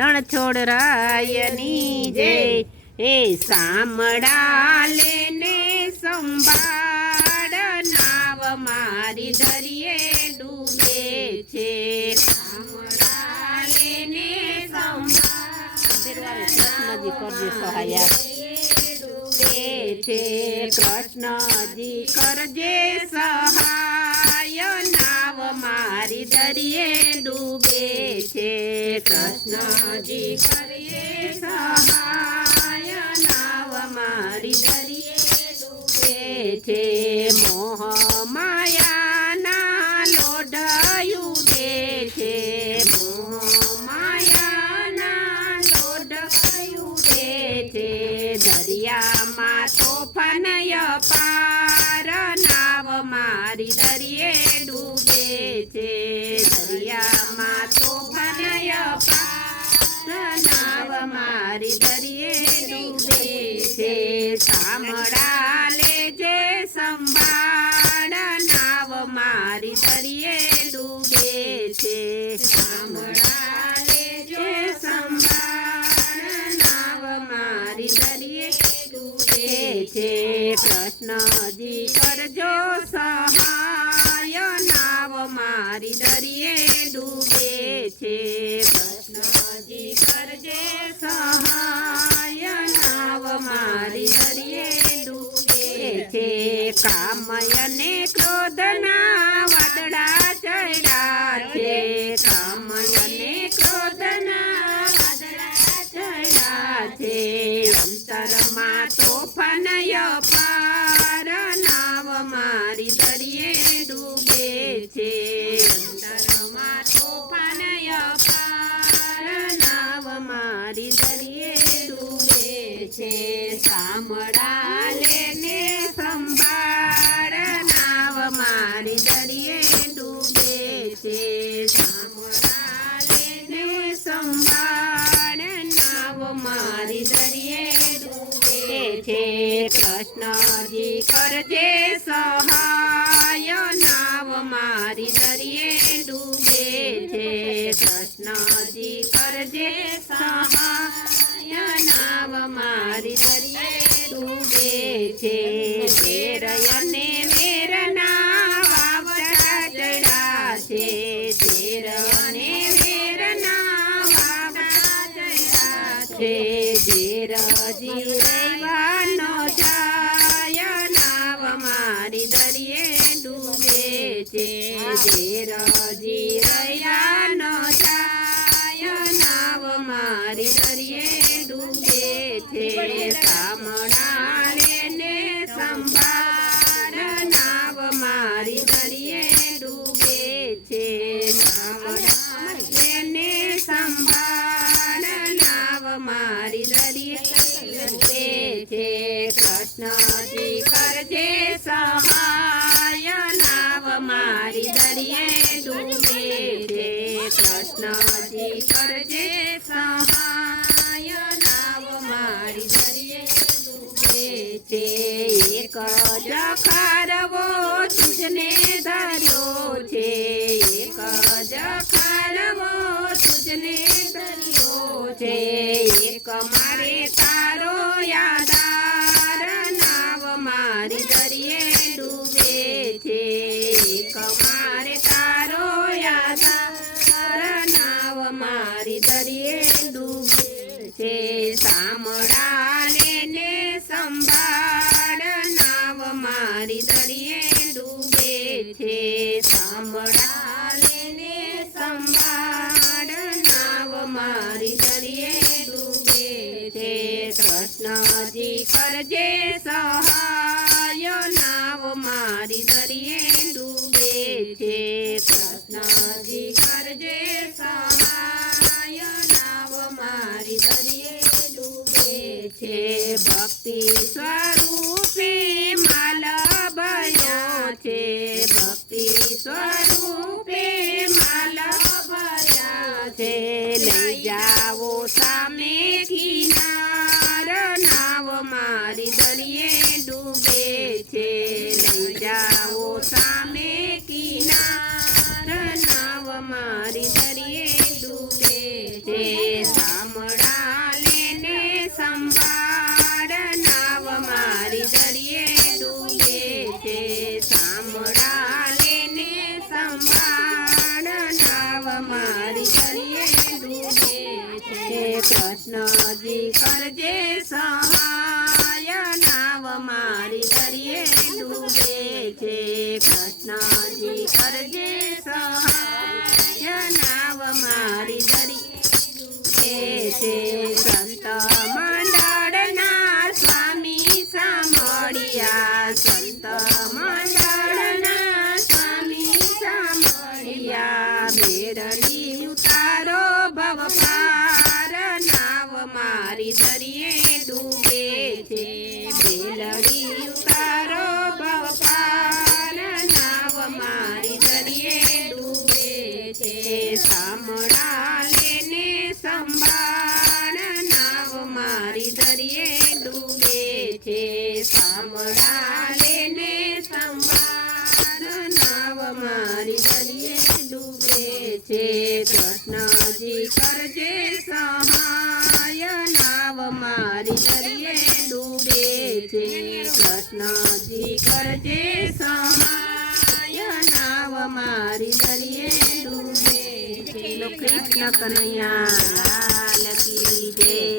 રણછોડ રાયની જય હે સામડા લેને સંભાળ નાવ મારી દરિયે ડૂબે છે સામડા લેને સંભાળ કૃષ્ણજી કરજે સહાય ડૂબે છે કૃષ્ણજી કરજે સહાય નાવ મારી દરિયે ડૂબે છે કૃષ્ણજી કરીએ સહાય નાવ મારી દરિયે ડૂબે છે મોહ માયાના લોઢયું દે છે મોહ માયાના લોઢયું દે છે દરિયામાં તોફાનય પાર નાવ મારી દરિયે ડૂબે છે દરિયામાં તોફાનય પાર નાવ મારી દરિયે ડૂબે છે સામડા લેજે સંભાળ નાવ મારી દરિયે ડૂબે છે સામડા લેજે સંભાળ નાવ મારી દરિયે ડૂબે છે કૃષ્ણજી કરજો સહાય નાવ મારી દરિયે ડૂબે છે કૃષ્ણજી કરજે સહાય નાવ મારી દરિયે ડૂબે છે કામય ને ક્રોધના વાદળા ચડ્યા છે કામય ને ક્રોધના વાદળા ચડ્યા છે અંતરમાં તોફાનય પાર નાવ મારી દરિયે ડૂબે છે અંતરમાં તોફાનય પાર નાવ મારી દરિયે ડૂબે છે સામડા લેને સંભાળ નાવ મારી દરિયે ડૂબે છે સામડા લેને સંભાળ નાવ મારી દરિયે ડૂબે છે કૃષ્ણજી કરજે સહાય નાવ મારી દરિયે ડૂબે છે કૃષ્ણજી કરજે સહાય નાવ મારી દરિયે ડૂબે છે ધેરયને વેરના વાવટા ચડ્યા છે ધેરયને વેરના વાવટા ચડ્યા છે ધીરજી રહેવાનો જાય નાવ મારી દરિયે ડૂબે છે ધીરજી રહેવાનો જાય નાવ મારી દરિયે ડૂબે છે સામડા લેને સંભાળ નાવ મારી દરિયે ડૂબે છે સામડા લેને સંભાળ નાવ મારી દરિયે ડૂબે છે કૃષ્ણજી કરજે સહાય નાવ મારી દરિયે ડૂબે છે કૃષ્ણજી કરજે સહાય નાવ મારી દરિયે ડૂબે છે એક જ ખારવો તુજને ધર્યો છે એક જ ખારવો તુજને ધર્યો છે એક મારે તારો યાદાર નાવ મારી દરિયે ડૂબે છે એક મારે તારો યાદાર નાવ મારી દરિયે ડૂબે છે સામડા લેને સંભાળ નાવ મારી દરિયે ડૂબે છે સામડા લેને સંભાળ નાવ મારી દરિયે ડૂબે છે કૃષ્ણજી કરજે સહાય નાવ મારી દરિયે ડૂબે છે કૃષ્ણજી કરજે સહાય નાવ મારી દરિયે ડૂબે છે ભક્તિ સ્વરૂપે માલ ભયો છે ભક્તિ સ્વરૂપે માલ ભર્યા છે લઈ જાઓ સામે કિનાર નાવ મારી દરિયે ડૂબે છે લઈ જાઓ સામે કિનાર નાવ મારી દરિયે ડૂબે છે કૃષ્ણજી કરજે સહાય નાવ મારી દરિયે ડૂબે છે કૃષ્ણજી કરજે સહાય નાવ મારી દરિયે છે સંત મંડળના સ્વામી સાંભળ્યા સંત મંડળના સ્વામી સાંભળ્યા બેરડી ઉતારો ભવ પાર નાવ મારી દરિયે ડૂબે છે બેલડી ઉતારો ભવ પાર નાવ મારી દરિયે ડૂબે છે સામળા લેને સંભાળ નાવ મારી દરિયે ડૂબે છે સામળા લેને સંભાળ નાવ મારી દરિયે ડૂબે છે કૃષ્ણજી કરજે સહાય નાવ મારી દરિયે ડૂબે છે કૃષ્ણજી કરજે સહાય નાવ મારી દરિયે ડૂબે છે કૃષ્ણ કનૈયા લાલ કી જય